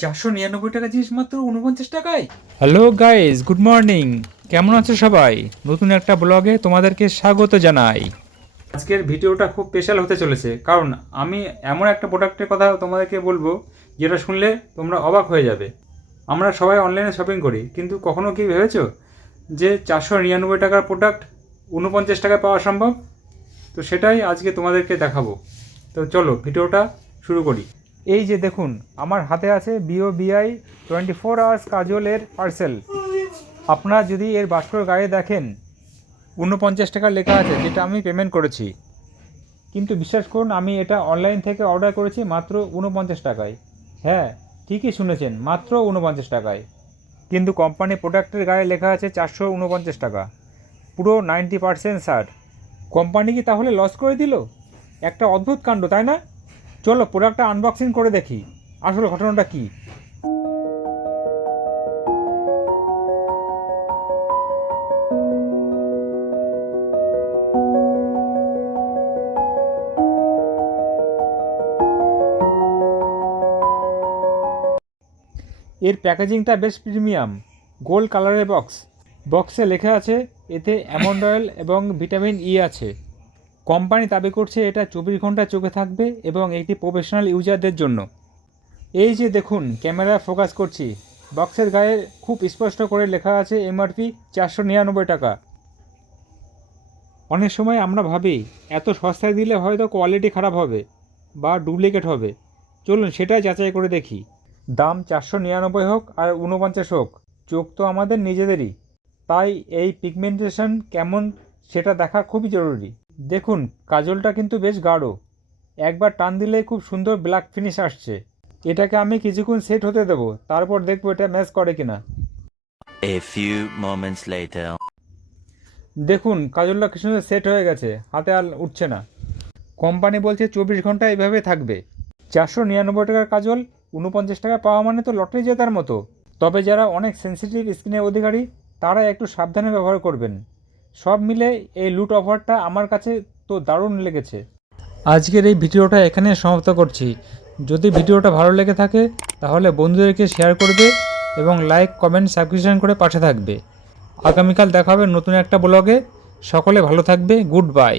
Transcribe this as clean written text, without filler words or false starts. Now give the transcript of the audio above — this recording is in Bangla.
499 টাকা জিনিস মাত্র 49 টাকায়। Hello guys, good morning. কেমন আছো সবাই? নতুন একটা ব্লগে তোমাদেরকে স্বাগত জানাই। আজকের ভিডিওটা খুব স্পেশাল হতে চলেছে, কারণ আমি এমন একটা প্রোডাক্টের কথা তোমাদেরকে বলবো যেটা শুনলে তোমরা অবাক হয়ে যাবে। আমরা সবাই অনলাইনে শপিং করি, কিন্তু কখনো কি ভেবেছো যে 499 টাকার প্রোডাক্ট 49 টাকায় পাওয়া সম্ভব? তো সেটাই আজকে তোমাদেরকে দেখাবো। তো চলো ভিডিওটা শুরু করি। এই যে দেখুন, আমার হাতে আছে BOBI 24 আওয়ার্স কাজলের পার্সেল। আপনারা যদি এর বাস্কর গায়ে দেখেন 49 টাকা লেখা আছে, যেটা আমি পেমেন্ট করেছি। কিন্তু বিশ্বাস করুন, আমি এটা অনলাইন থেকে অর্ডার করেছি মাত্র 49 টাকায়। হ্যাঁ, ঠিকই শুনেছেন, মাত্র 49 টাকায়। কিন্তু কোম্পানি প্রোডাক্টের গায়ে লেখা আছে 449 টাকা, পুরো 90% ছাড়। কোম্পানি কি তাহলে লস করে দিল? একটা অদ্ভুত কাণ্ড, তাই না? চলো প্রোডাক্টটা আনবক্সিং করে দেখি আসলে ঘটনাটা কী। এর প্যাকেজিংটা বেশ প্রিমিয়াম, গোল্ড কালারের বক্সে লেখা আছে এতে অ্যামন্ড অয়েল এবং ভিটামিন ই আছে। কোম্পানি দাবি করছে এটা 24 ঘন্টা চোখে থাকবে এবং এটি প্রফেশনাল ইউজারদের জন্য। এই যে দেখুন, ক্যামেরা ফোকাস করছি, বক্সের গায়ে খুব স্পষ্ট করে লেখা আছে MRP 499 টাকা। অনেক সময় আমরা ভাবি এত সস্তায় দিলে হয়তো কোয়ালিটি খারাপ হবে বা ডুপ্লিকেট হবে। চলুন সেটাই যাচাই করে দেখি। দাম 499 হোক আর 49 হোক, চোখ তো আমাদের নিজেদেরই। তাই এই পিগমেন্টেশন কেমন সেটা দেখা খুবই জরুরি। দেখুন, কাজলটা কিন্তু বেশ গাঢ়, একবার টান দিলেই খুব সুন্দর ব্ল্যাক ফিনিশ আসছে। এটাকে আমি কিছুক্ষণ সেট হতে দেবো, তারপর দেখবো এটা ম্যাচ করে কিনা। A few moments later. দেখুন, কাজলটা কি সুন্দর সেট হয়ে গেছে, হাতে আর উঠছে না। কোম্পানি বলছে 24 ঘন্টা এইভাবে থাকবে। 499 টাকার কাজল 49 টাকা পাওয়া মানে তো লটারি জেতার মতো। তবে যারা অনেক সেন্সিটিভ স্কিনের অধিকারী তারা একটু সাবধানে ব্যবহার করবেন। সব মিলে এই লুট অফারটা আমার কাছে তো দারুণ লেগেছে। আজকের এই ভিডিওটা এখানে সমাপ্ত করছি। যদি ভিডিওটা ভালো লেগে থাকে তাহলে বন্ধুদেরকে শেয়ার করবে এবং লাইক, কমেন্ট, সাবস্ক্রিপশন করে পাশে থাকবে। আগামীকাল দেখা হবে নতুন একটা ব্লগে। সকলে ভালো থাকবে। Good bye.